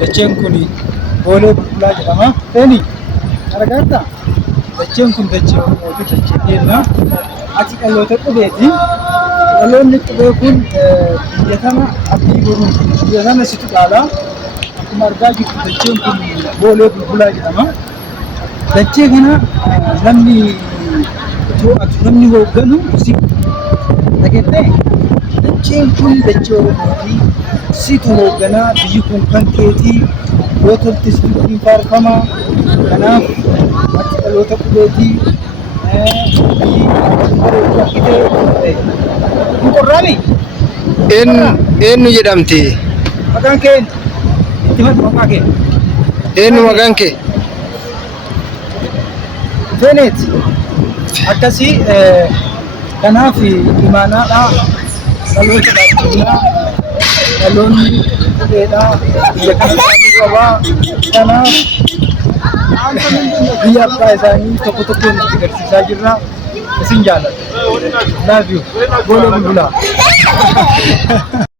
Dacheen kun boolee bulbulaa jedhama. Feeni argatta. Dacheen kun dachee Oromooti, dachee keenya. Ati dhaloota qubeeti. Dhaloonni qubee kun biyya kana abdii boruuti. Biyya kana situ dhaala. Akkuma argaa jirtu dacheen kun boolee bulbulaa jedhama. Dachee kana namni to'atu, namni hoogganu si dhageettee dacheen kun dachee Oromooti. Situ hoogganaa, biyyi kun kan keetii, yoo toltis ittiin faarfama. Kanaaf ati dhaloota qubeetii biyyi bareedu akkitee hin qorraami. Eenyu jedhamti? Maqaan kee itti himatu maqaa kee. Eenyu maqaan kee? Feeneeti. Akkasii kanaaf imaanaadha. Dhaloota dhaabbatinaa. Dhaloonni qubeedhaa. Biyya kana isaanii qabaa. Kanaaf biyya abbaa isaanii tokko tokkoon itti agarsiisaa jirra. Isin jaalladha. Love you. Boolee bulbulaa.